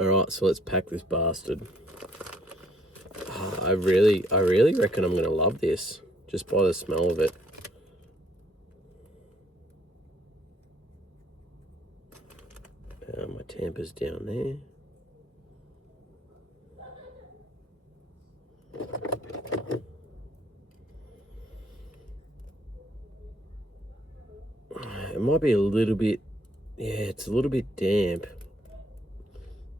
All right, so let's pack this bastard. I really reckon I'm gonna love this just by the smell of it. My tamper's down there. It might be a little bit, yeah, it's a little bit damp.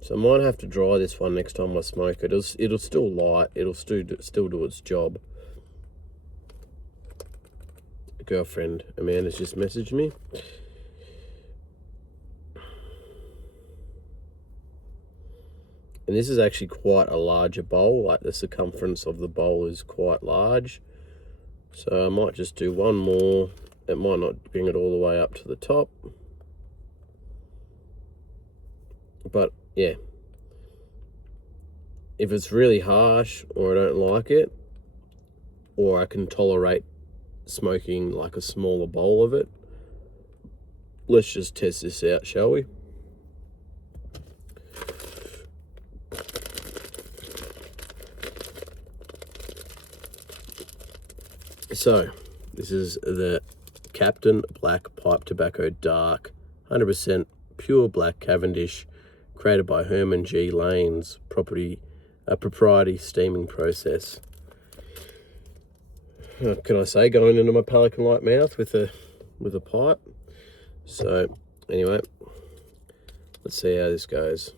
So I might have to dry this one next time I smoke it. It'll still light. It'll still do its job. Girlfriend Amanda's just messaged me. And this is actually quite a larger bowl. Like the circumference of the bowl is quite large. So I might just do one more. It might not bring it all the way up to the top. But yeah, if it's really harsh or I don't like it, or I can tolerate smoking like a smaller bowl of it, let's just test this out, shall we? So this is the Captain Black Pipe Tobacco Dark, 100% pure black Cavendish, created by Herman G. Lanes, propriety steaming process. Can I say, going into my Pelican Light mouth with a pipe. So anyway, let's see how this goes.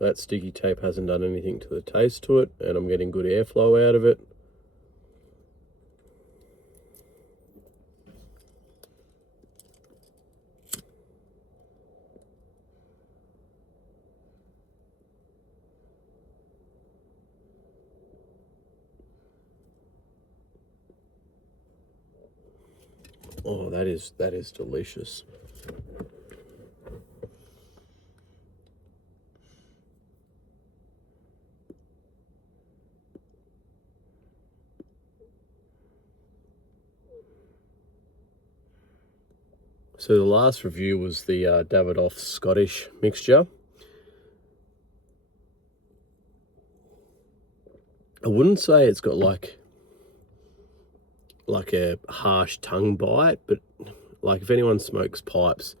That sticky tape hasn't done anything to the taste to it, and I'm getting good airflow out of it. Oh, that is delicious. So the last review was the Davidoff Scottish mixture. I wouldn't say it's got like a harsh tongue bite, but like if anyone smokes pipes,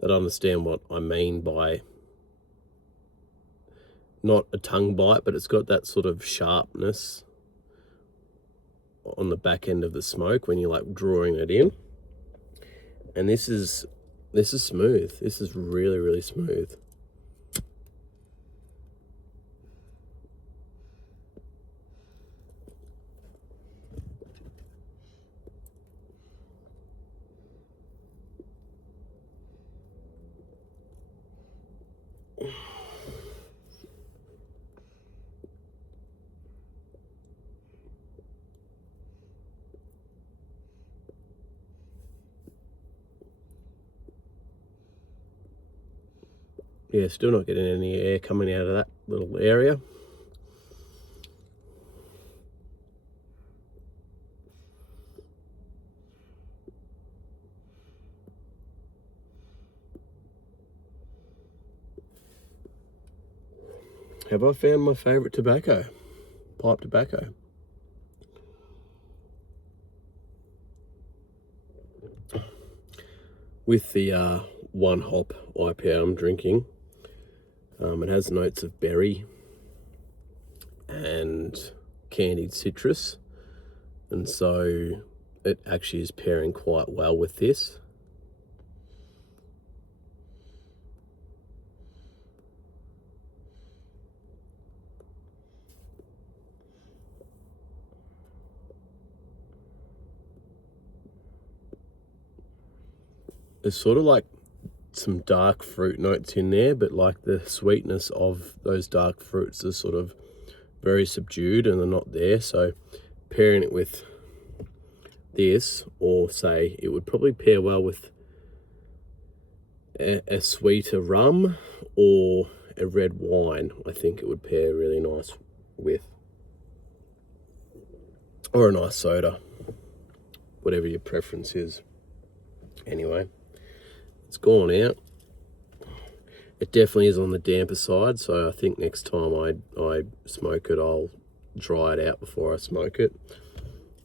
they'd understand what I mean by not a tongue bite, but it's got that sort of sharpness on the back end of the smoke when you're like drawing it in. And this is smooth. This is really, really smooth. Yeah, still not getting any air coming out of that little area. Have I found my favourite tobacco? Pipe tobacco. With the one hop IPA I'm drinking, it has notes of berry and candied citrus, and so it actually is pairing quite well with this. There's sort of like some dark fruit notes in there, but like the sweetness of those dark fruits is sort of very subdued and they're not there. So pairing it with this, or say it would probably pair well with a sweeter rum or a red wine, I think it would pair really nice with. Or a nice soda, whatever your preference is. Anyway, it's gone out. It definitely is on the damper side, so I think next time I smoke it, I'll dry it out before I smoke it,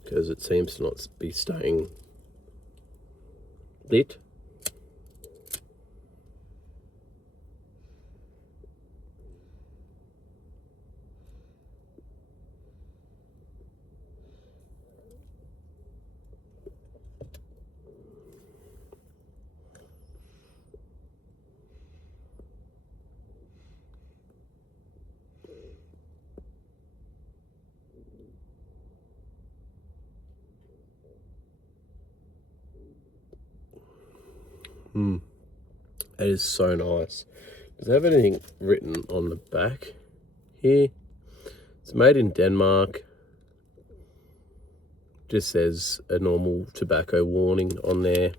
because it seems to not be staying lit. That is so nice. Does it have anything written on the back here? It's made in Denmark. Just says a normal tobacco warning on there.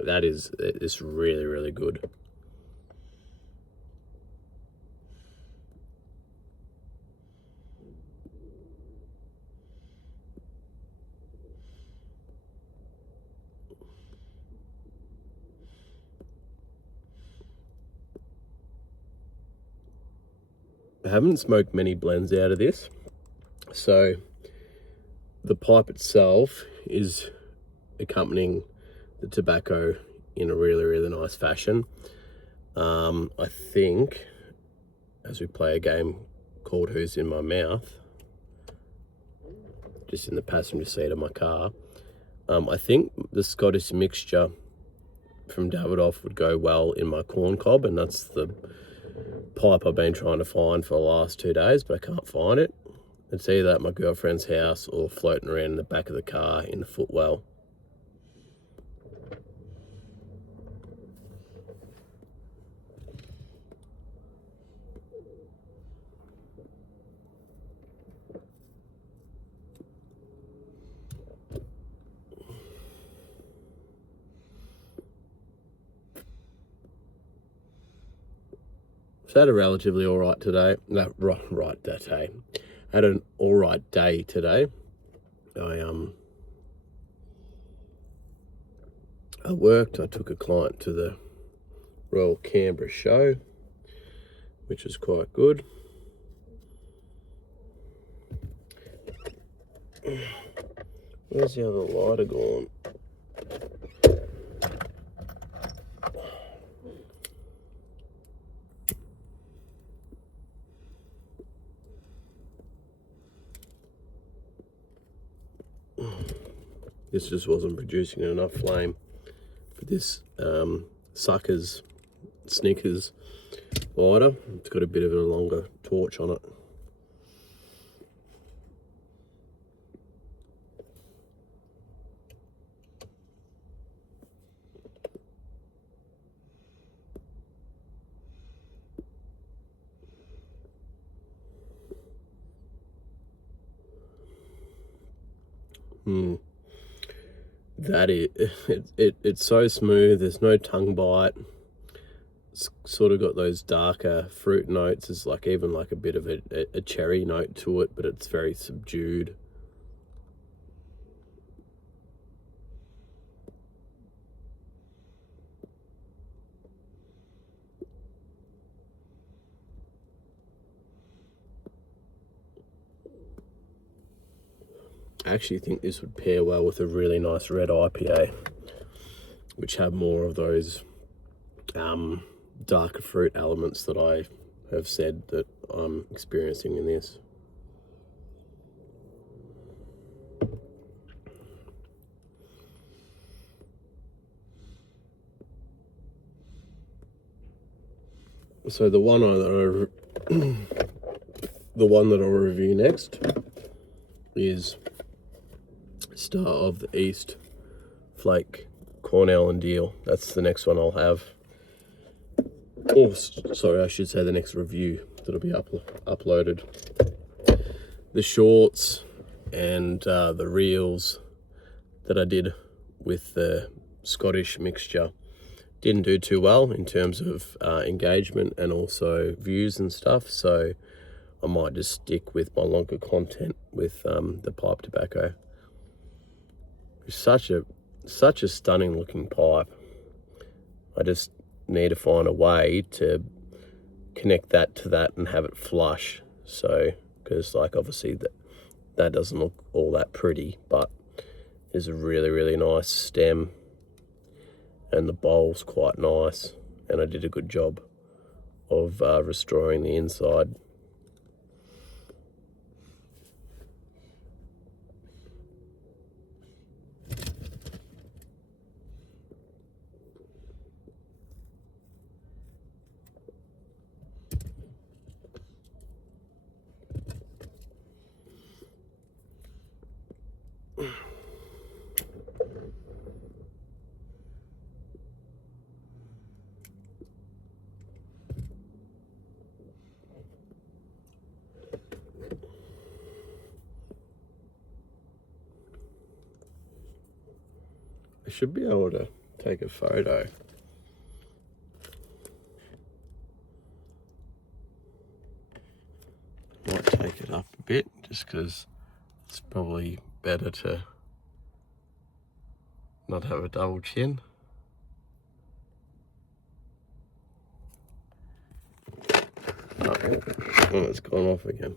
It's really, really good. I haven't smoked many blends out of this, so the pipe itself is accompanying the tobacco in a really, really nice fashion. I think as we play a game called Who's in My Mouth, just in the passenger seat of my car, I think the Scottish mixture from Davidoff would go well in my corn cob, and that's the pipe I've been trying to find for the last 2 days, but I can't find it. It's either at my girlfriend's house or floating around in the back of the car in the footwell. So I had a relatively alright today. No, right that day. I had an alright day today. I worked. I took a client to the Royal Canberra show, which was quite good. Where's the other lighter gone? This just wasn't producing enough flame for this Suckers Snickers lighter. It's got a bit of a longer torch on it. That it's so smooth. There's no tongue bite. It's sort of got those darker fruit notes. There's like even like a bit of a cherry note to it, but it's very subdued. I actually think this would pair well with a really nice red IPA, which have more of those darker fruit elements that I have said that I'm experiencing in this. So the one that I'll review next is Star of the East Flake Cornell and Deal. That's the next one I'll have. Oh, sorry, I should say the next review that'll be uploaded. The shorts and the reels that I did with the Scottish mixture didn't do too well in terms of engagement and also views and stuff, so I might just stick with my longer content with the pipe tobacco. It's such a stunning looking pipe. I just need to find a way to connect that to that and have it flush. So, because like obviously that doesn't look all that pretty, but it's a really, really nice stem, and the bowl's quite nice, and I did a good job of restoring the inside. I should be able to take a photo. Might take it up a bit just because it's probably better to not have a double chin. Oh, it's gone off again.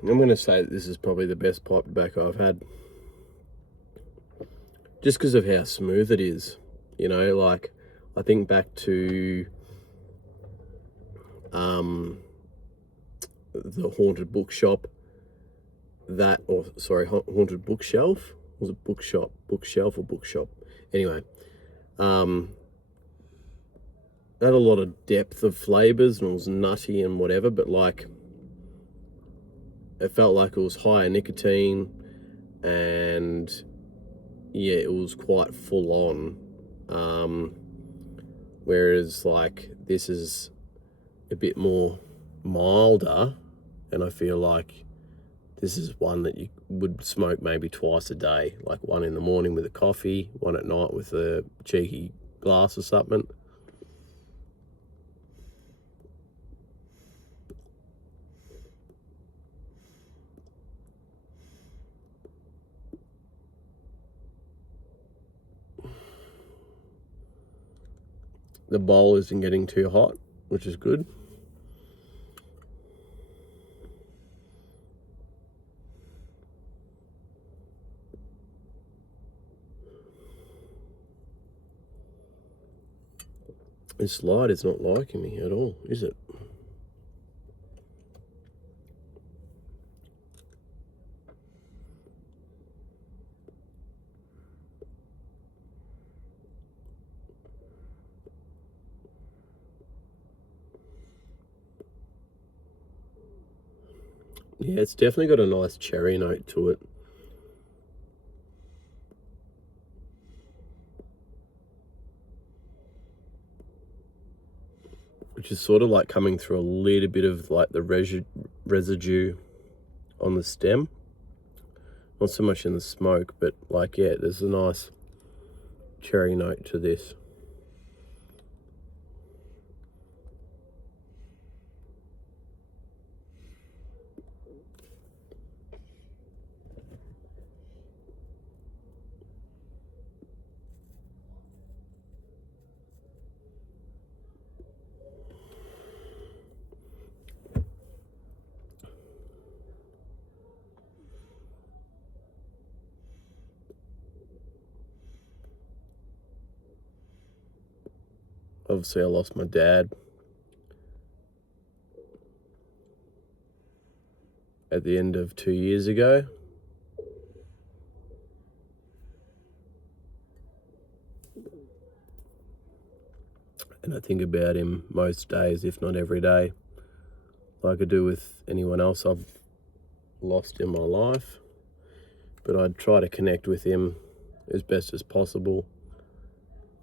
I'm going to say that this is probably the best pipe tobacco I've had. Just because of how smooth it is. You know, like, I think back to the Haunted Bookshop, Haunted Bookshelf? Was it bookshelf or bookshop? Anyway, it had a lot of depth of flavors and it was nutty and whatever, but like, it felt like it was higher nicotine, and yeah, it was quite full on. Whereas like this is a bit more milder, and I feel like this is one that you would smoke maybe twice a day, like one in the morning with a coffee, one at night with a cheeky glass or something. The bowl isn't getting too hot, which is good. This light is not liking me at all, is it? Yeah, it's definitely got a nice cherry note to it. Which is sort of like coming through a little bit of like the residue on the stem. Not so much in the smoke, but like, yeah, there's a nice cherry note to this. Obviously, I lost my dad at the end of 2 years ago. And I think about him most days, if not every day, like I do with anyone else I've lost in my life, but I'd try to connect with him as best as possible.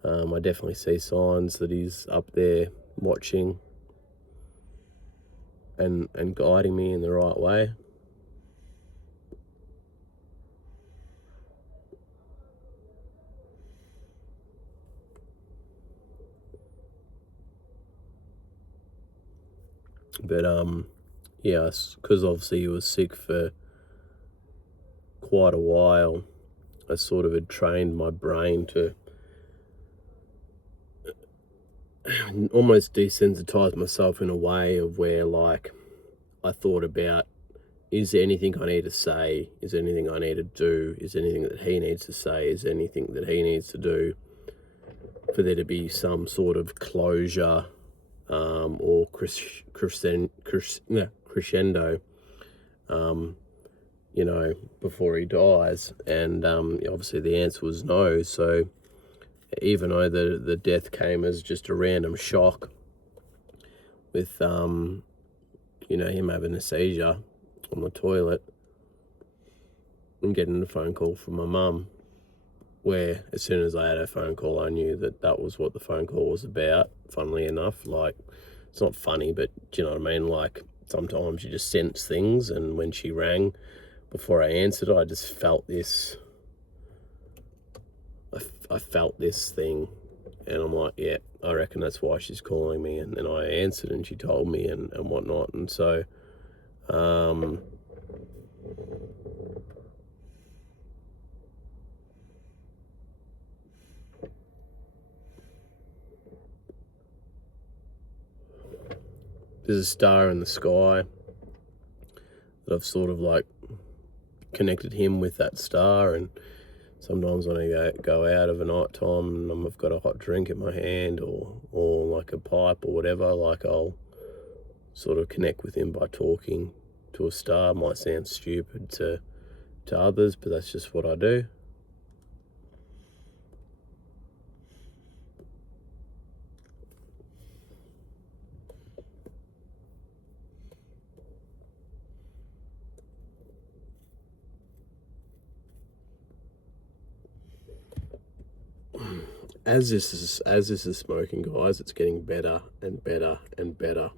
I definitely see signs that he's up there watching and guiding me in the right way. But yeah, because obviously he was sick for quite a while, I sort of had trained my brain to almost desensitize myself in a way of where, like, I thought about, is there anything I need to say? Is there anything I need to do? Is there anything that he needs to say? Is there anything that he needs to do for there to be some sort of closure or crescendo, before he dies? And obviously the answer was no. So even though the death came as just a random shock with, him having a seizure on the toilet and getting a phone call from my mum, where as soon as I had a phone call, I knew that was what the phone call was about, funnily enough. Like, it's not funny, but do you know what I mean? Like, sometimes you just sense things, and when she rang, before I answered, I just felt this, I felt this thing, and I'm like, yeah, I reckon that's why she's calling me. And then I answered, and she told me and whatnot. And so, there's a star in the sky that I've sort of like connected him with that star. And sometimes when I go out of a night time and I've got a hot drink in my hand or like a pipe or whatever, like, I'll sort of connect with him by talking to a star. Might sound stupid to others, but that's just what I do. As this is smoking, guys, it's getting better and better and better.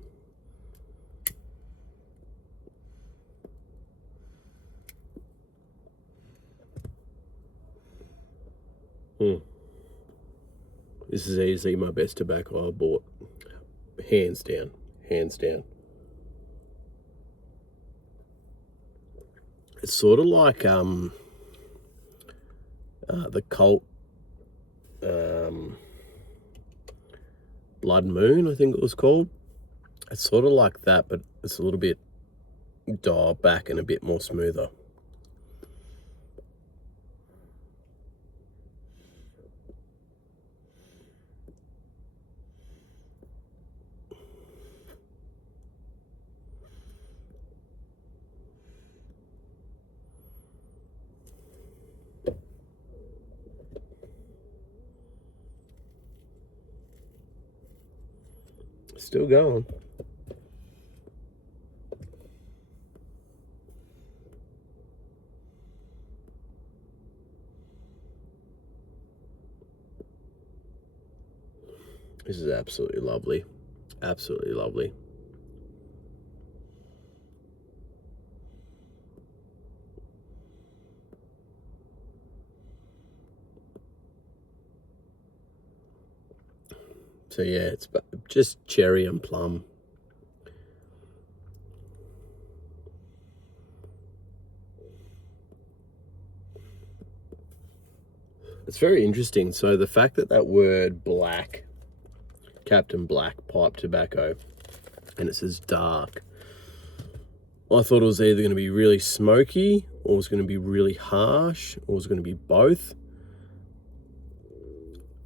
This is easily my best tobacco I bought, hands down, hands down. It's sort of like the Cult Blood Moon, I think it was called. It's sort of like that, but it's a little bit dialed back and a bit more smoother. Still going. This is absolutely lovely. Absolutely lovely. So yeah, it's just cherry and plum. It's very interesting. So the fact that word black, Captain Black pipe tobacco, and it says dark, I thought it was either going to be really smoky or it was going to be really harsh or it was going to be both.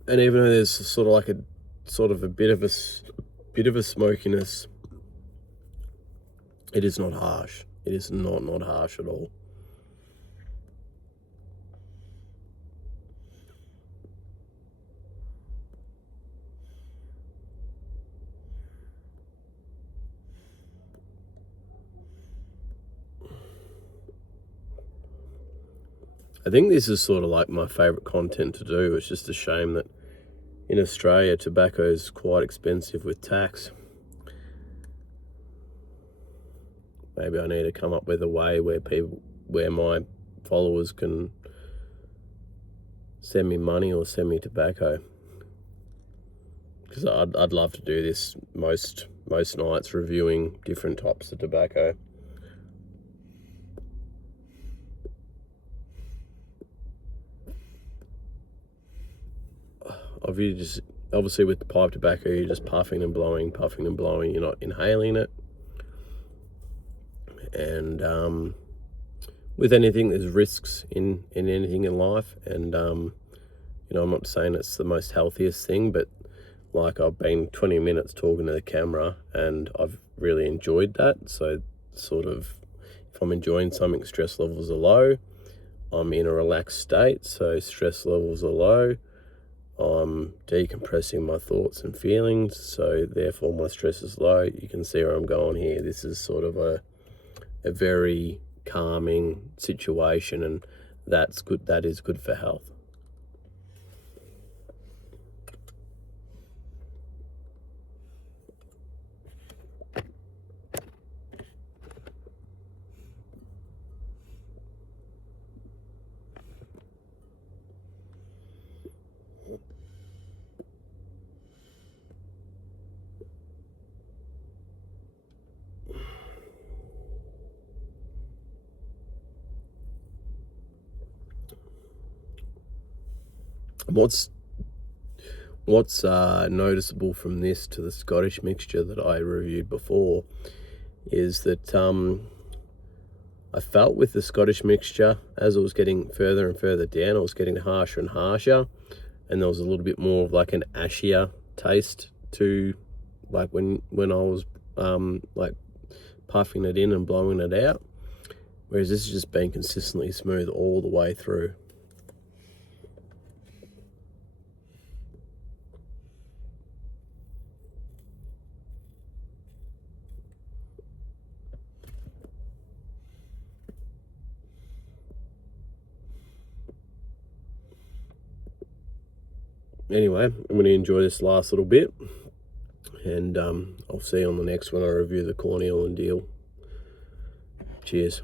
And even though there's sort of like a bit of a smokiness, it is not harsh. It is not harsh at all. I think this is sort of like my favourite content to do. It's just a shame that in Australia, tobacco is quite expensive with tax. Maybe I need to come up with a way where my followers can send me money or send me tobacco. Because I'd love to do this most nights, reviewing different types of tobacco. Obviously with the pipe tobacco, you're just puffing and blowing, you're not inhaling it. And with anything, there's risks in anything in life, and I'm not saying it's the most healthiest thing, but like, I've been 20 minutes talking to the camera and I've really enjoyed that. So sort of, if I'm enjoying something, stress levels are low, I'm in a relaxed state, so stress levels are low, I'm decompressing my thoughts and feelings, so therefore my stress is low. You can see where I'm going here. This is sort of a very calming situation, and that's good. That is good for health. What's noticeable from this to the Scottish mixture that I reviewed before is that I felt with the Scottish mixture, as it was getting further and further down, it was getting harsher and harsher, and there was a little bit more of like an ashier taste to, like, when I was like puffing it in and blowing it out, whereas this has just been consistently smooth all the way through. Anyway, I'm going to enjoy this last little bit, and I'll see you on the next one. I review the Cornelian deal. Cheers.